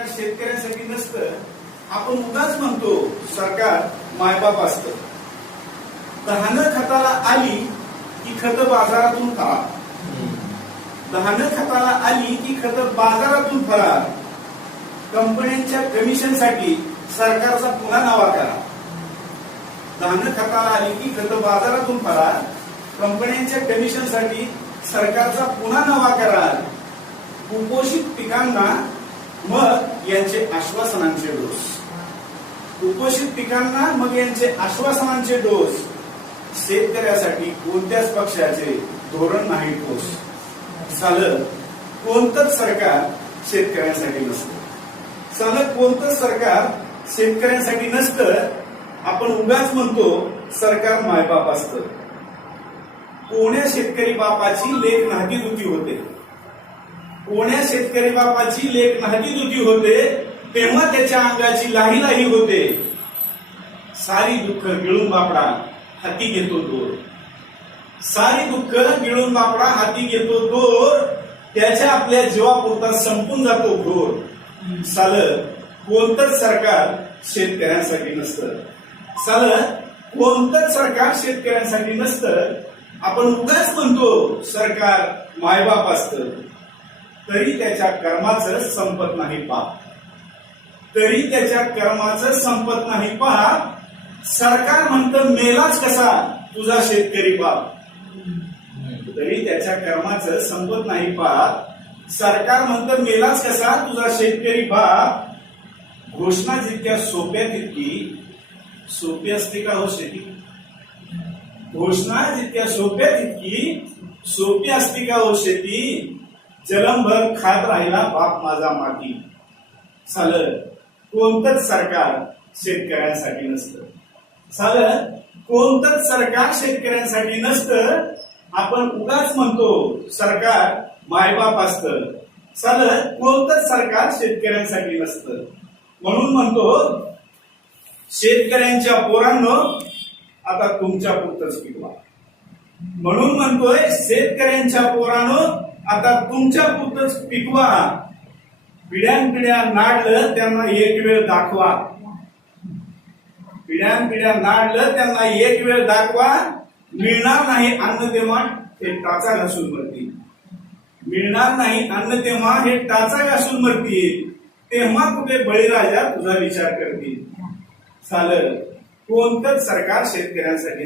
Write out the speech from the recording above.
सरकार शेतकऱ्यांसाठी नसतं. आपण उगाच म्हणतो सरकार मायबाप असतं. दहानं खताला आली की खतं बाजारातून फरार. दहानं खताला आली की खतं बाजारातून फरार. कंपन्यांच्या कमिशनसाठी सरकारचा पुन्हा नावा करा. दहानं खताला आली की खतं बाजारातून फरार. कंपन्यांच्या कमिशनसाठी सरकारचा पुन्हा नावा करार. कुपोषित पिकांना मग यांचे आश्वासनांचे डोस. कुपोषित पिकांना मग यांचे आश्वासनांचे डोस. शेतकऱ्यासाठी कोणत्याच पक्षाचे धोरण नाही ठोस. सालं कोणतंच सरकार शेतकऱ्यांसाठी नसतं. सालं कोणतंच सरकार शेतकऱ्यांसाठी नसतं. आपण उगाच म्हणतो सरकार मायबाप असतं. कोण्या शेतकरी बापाची लेक नाहती दुती होते. कोण्या शेतकरी बापाची लेक नाहती दुती होते तेव्हा त्याच्या अंगाची लाही लाही होते. सारी दुःख गिळून बापडा हाती घेतो दोर. सारी दुःख गिळून बापडा हाती घेतो दोर. त्याच्या आपल्या जीवापुरता संपून जातो घोर. सालं कोणतंच सरकार शेतकऱ्यांसाठी नसतं. सालं कोणतंच सरकार शेतकऱ्यांसाठी नसतं. आपण उगाच म्हणतो सरकार मायबाप असतं. तरी त्याच्या कर्माचं संपत नाही पाप. तरी त्याच्या कर्माचं संपत नाही पाप. सरकार म्हणतं मेलाच कसा तुझा शेतकरी बाप. तरी त्याच्या कर्माचं संपत नाही पाप. सरकार म्हणतं मेलाच कसा तुझा शेतकरी बाप. घोषणा जितक्या सोप्या तितकी सोपी असते का हो शेती. घोषणा जितक्या सोप्या तितकी सोपी असते का हो शेती. जलमभर खात राहिला बाप माझा माती. सालं कोणतंच सरकार शेतकऱ्यांसाठी नसतं. सालं कोणतंच सरकार शेतकऱ्यांसाठी नसतं. आपण उगाच म्हणतो सरकार मायबाप असतं. सालं कोणतंच सरकार शेतकऱ्यांसाठी नसतं. म्हणून म्हणतो शेतकऱ्यांच्या पोरांनो आता तुमच्या पुरतच पिकवा. म्हणून म्हणतोय शेतकऱ्यांच्या पोरांनो आता तुमच्या पुरतच पिकवा. पिढ्यानपिढ्या नाडलं त्यांना एक वेळ दाखवा. पिढ्यानपिढ्या नाडलं त्यांना एक वेळ दाखवा. मिळणार नाही अन्न तेव्हा हे टाचा घासून मरतील. मिळणार नाही अन्न तेव्हा हे टाचा घासून मरतील. तेव्हा कुठे बळीराजा तुझा विचार करतील. सालं कोणतंच सरकार शेतकऱ्यांसाठी